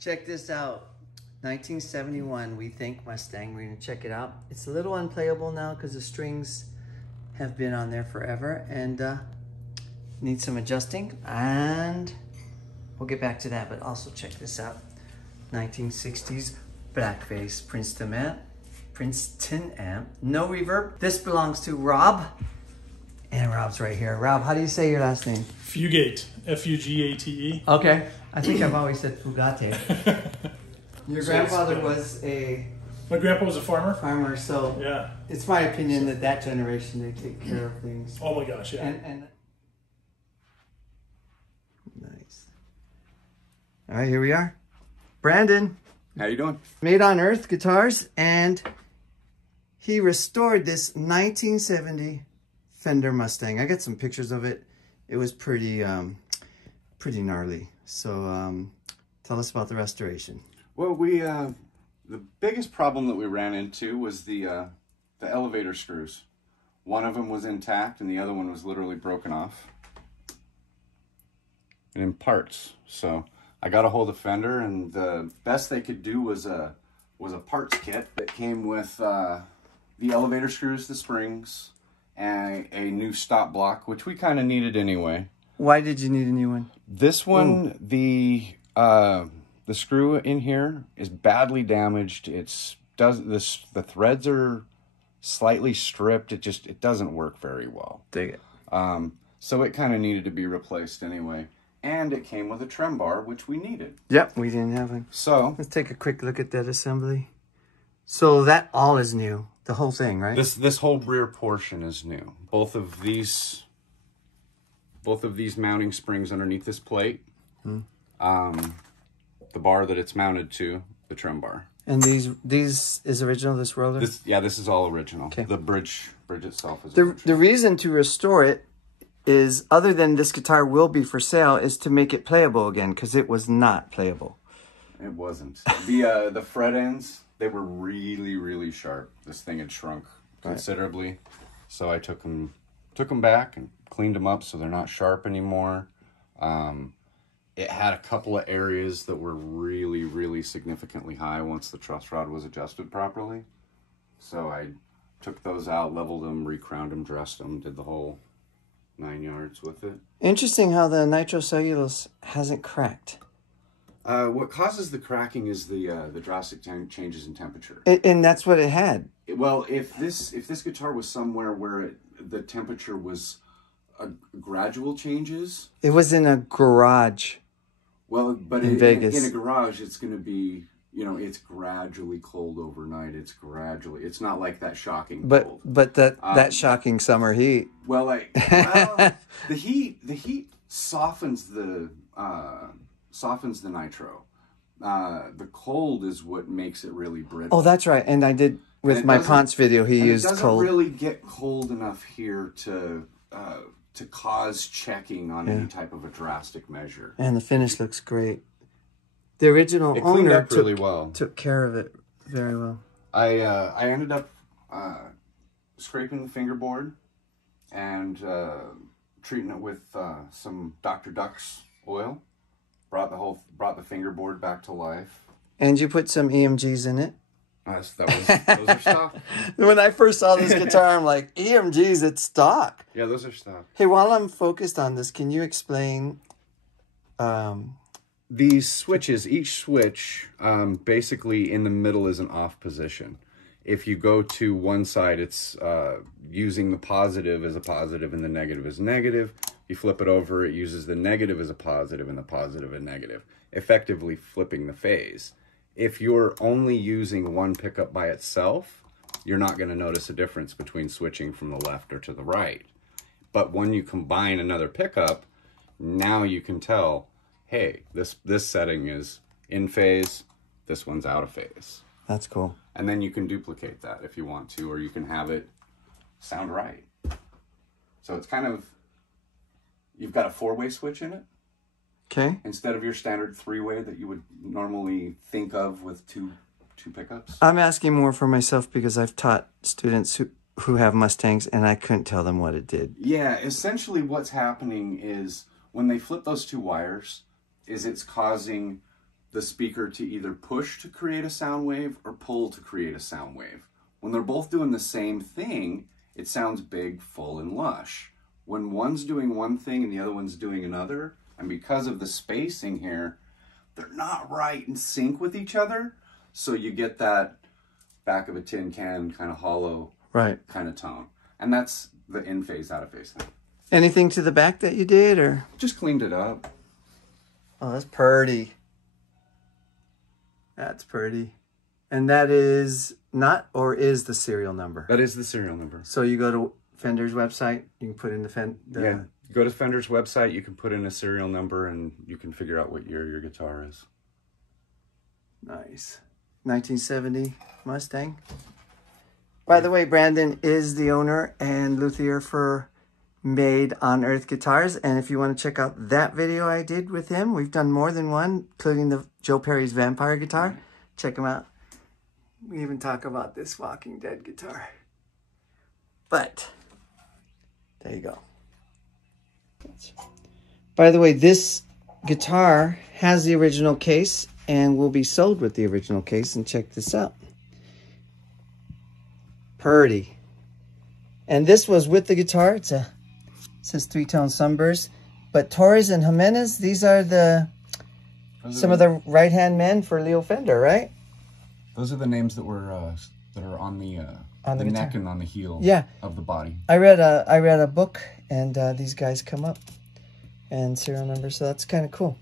Check this out. 1971, we think Mustang. We're gonna check it out. It's a little unplayable now because the strings have been on there forever and need some adjusting. And we'll get back to that, but also check this out. 1960s blackface Princeton amp. No reverb. This belongs to Rob. And Rob's right here. Rob, how do you say your last name? Fugate. F-U-G-A-T-E. Okay. I think I've always said Fugate. Your grandfather was a... My grandpa was a farmer. Farmer, so yeah. It's my opinion that that generation, they take care of things. Oh my gosh, yeah. And nice. All right, here we are. Brandon. How you doing? Made on Earth guitars, and he restored this 1970 Fender Mustang. I got some pictures of it. It was pretty gnarly. So tell us about the restoration. Well, the biggest problem that we ran into was the elevator screws. One of them was intact and the other one was literally broken off. And in parts. So I got a hold of Fender, and the best they could do was a parts kit that came with the elevator screws, the springs, and a new stop block, which we kind of needed anyway. Why did you need a new one? This one, the screw in here is badly damaged. The threads are slightly stripped. It doesn't work very well. Dig it. So it kind of needed to be replaced anyway. And it came with a trem bar, which we needed. Yep, we didn't have one. So let's take a quick look at that assembly. So that all is new, the whole thing, right? This whole rear portion is new. Both of these mounting springs underneath this plate. The bar that it's mounted to, the trem bar. And these is original, this roller? This is all original. Okay. The bridge itself is original. The reason to restore it is, other than this guitar will be for sale, is to make it playable again, because it was not playable. It wasn't. The fret ends, they were really, really sharp. This thing had shrunk considerably. Right. So I took them back and cleaned them up so they're not sharp anymore. It had a couple of areas that were really, really significantly high once the truss rod was adjusted properly. So I took those out, leveled them, recrowned them, dressed them, did the whole 9 yards with it. Interesting how the nitrocellulose hasn't cracked. What causes the cracking is the drastic changes in temperature. And that's what it had. Well, if this guitar was somewhere where the temperature was gradual changes. It was in a garage. Well, but in Vegas. In a garage, it's going to be, it's gradually cold overnight. It's not like that shocking cold. But that shocking summer heat. Well, the heat softens the nitro. The cold is what makes it really brittle. Oh, that's right. And I did with my Ponce video. He used cold. It doesn't really get cold enough here to cause checking on any type of a drastic measure. And the finish looks great. The original owner took care of it very well. I ended up scraping the fingerboard and treating it with some Dr. Duck's oil. Brought the fingerboard back to life. And you put some EMGs in it? Those are stock. When I first saw this guitar, I'm like, EMGs, it's stock. Yeah, those are stock. Hey, while I'm focused on this, can you explain... These switches, each switch, basically in the middle is an off position. If you go to one side, it's using the positive as a positive and the negative as a negative. You flip it over, it uses the negative as a positive and the positive a negative, effectively flipping the phase. If you're only using one pickup by itself, you're not going to notice a difference between switching from the left or to the right. But when you combine another pickup, now you can tell, hey, this setting is in phase, this one's out of phase. That's cool. And then you can duplicate that if you want to, or you can have it sound right. So it's kind of, you've got a 4-way switch in it. Okay. Instead of your standard 3-way that you would normally think of with two pickups. I'm asking more for myself because I've taught students who have Mustangs and I couldn't tell them what it did. Yeah, essentially what's happening is when they flip those two wires, is it's causing the speaker to either push to create a sound wave or pull to create a sound wave. When they're both doing the same thing, it sounds big, full, and lush. When one's doing one thing and the other one's doing another, and because of the spacing here, they're not right in sync with each other, so you get that back of a tin can kind of hollow kind of tone. And that's the in phase, out of phase thing. Anything to the back that you did, or? Just cleaned it up. Oh, that's pretty. That's pretty. And that is not, or is the serial number? That is the serial number. So you go to Fender's website, you can put in yeah. Go to Fender's website, you can put in a serial number, and you can figure out what year your guitar is. Nice. 1970 Mustang. By the way, Brandon is the owner and luthier for Made on Earth Guitars, and if you want to check out that video I did with him, we've done more than one, including the Joe Perry's Vampire guitar. Check him out. We even talk about this Walking Dead guitar. But there you go. By the way, this guitar has the original case and will be sold with the original case, and check this out. Purdy. And this was with the guitar. It says three-tone sunburst. But Torres and Jimenez, these are some of the right-hand men for Leo Fender, right? Those are the names that were that are on the neck and on the heel of the body. I read a book, and these guys come up and serial numbers, so that's kind of cool.